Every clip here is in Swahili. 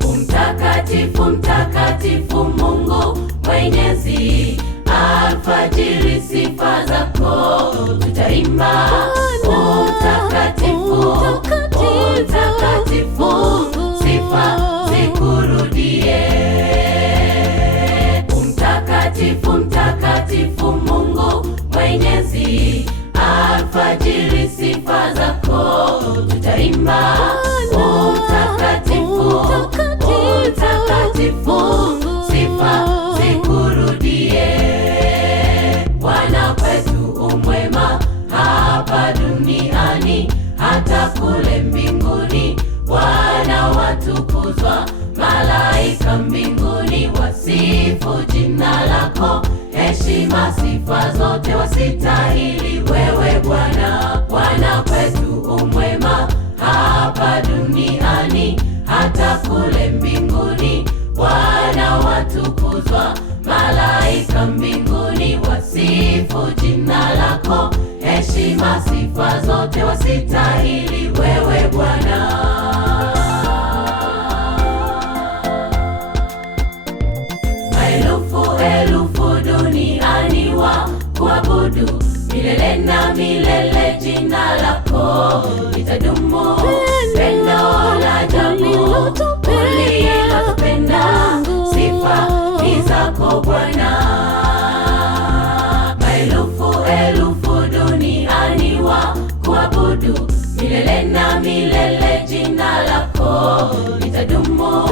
Mtakatifu, mtakatifu Mungu Mwenyezi, alfajiri sifa zako tutaimba. Mtakatifu, mtakatifu, sifa zikurudie. Mtakatifu, mtakatifu Mungu Mwenyezi, alfajiri sifa zako tutaimba. Mtakatifu, mtakatifu, sifa zikurudie. Bwana kwetu umwema hapa duniani, hata kule mbinguni. Bwana watukuzwa, malaika mbinguni wasifu jina lako. Heshima sifa zote wasitahili wewe Bwana. Bwana kwetu umwema hapa duniani, hata kule mbinguni. Bwana watukuzwa, malaika mbinguni wasifu jina lako. Heshima sifa zote wasitahili wewe Bwana. Maelfu elfu duniani wa kuabudu, milele na milele jina lako litadumu. Pendo la ajabu ulilotupenda, sifa ni zako Bwana. Maelfu elfu duniani wa kuabudu, milele na milele jina lako litadumu.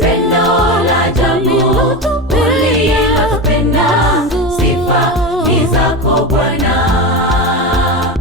Pendo la ajabu ulilotupenda, sifa ni zako Bwana.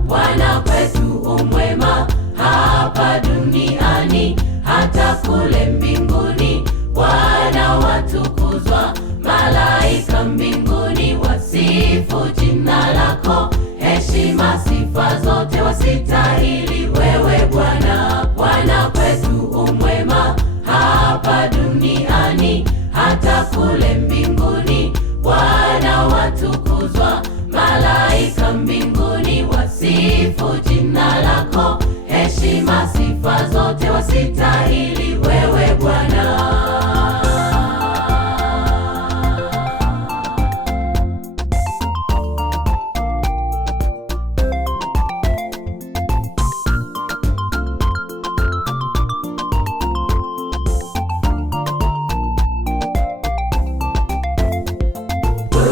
Bwana kwetu umwema hapa duniani, hata kule mbinguni. Bwana watukuzwa, malaika mbinguni wasifu jina lako. Heshima sifa zote wasitahili wewe Bwana. Bwana kwetu umwema hapa duniani, hata kule mbinguni. Bwana watukuzwa, malaika mbinguni wasifu jina lako. Heshima sifa zote wasitahili wewe Bwana.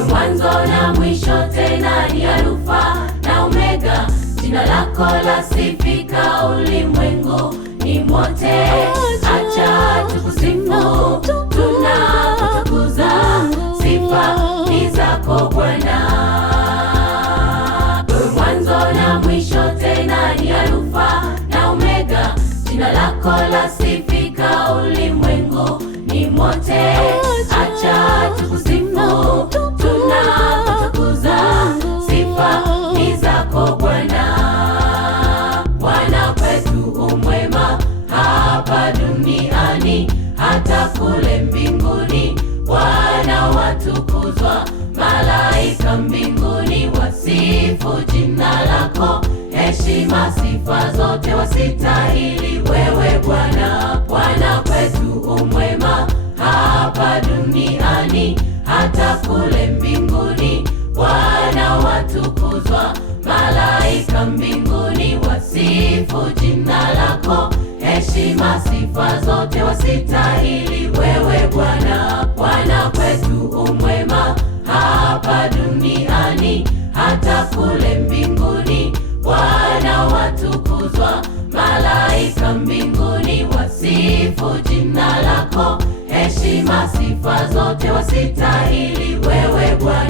Mwanzo na mwisho, tena ni Alfa na Omega. Jina lako lasifika ulimwenguni mote. Acha tukusifu, tunakutukuza, sifa ni zako Bwana. Mwanzo na mwisho, tena ni Alfa na Omega. Jina lako lasifika ulimwenguni mote. Acha tukusifu, tunakutukuza, sifa ni zako Bwana. Bwana kwetu umwema hapa duniani, hata kule mbinguni. Bwana watukuzwa, malaika mbinguni wasifu jina lako. Heshima sifa zote wasitahili wewe Bwana. Bwana kwetu umwema hapa duniani, hata kule mbinguni. Bwana watukuzwa, malaika mbinguni wasifu jina lako. Heshima sifa zote wasitahili wewe Bwana. Bwana kwetu umwema hapa duniani, hata kule mbinguni. Bwana watukuzwa, malaika mbinguni wasifu jina lako. Heshima sifa zote wasitahili wewe Bwana. Bwana kwetu umwema hapa duniani, hata kule mbinguni. Bwana watukuzwa, malaika mbinguni wasifu jina lako. Heshima sifa zote wasitahili wewe Bwana. Bwana kwetu umwema hapa duniani, hata kule mbinguni. Bwana watukuzwa, malaika mbinguni wasifu jina lako. Heshima sifa zote wasitahili wewe Bwana.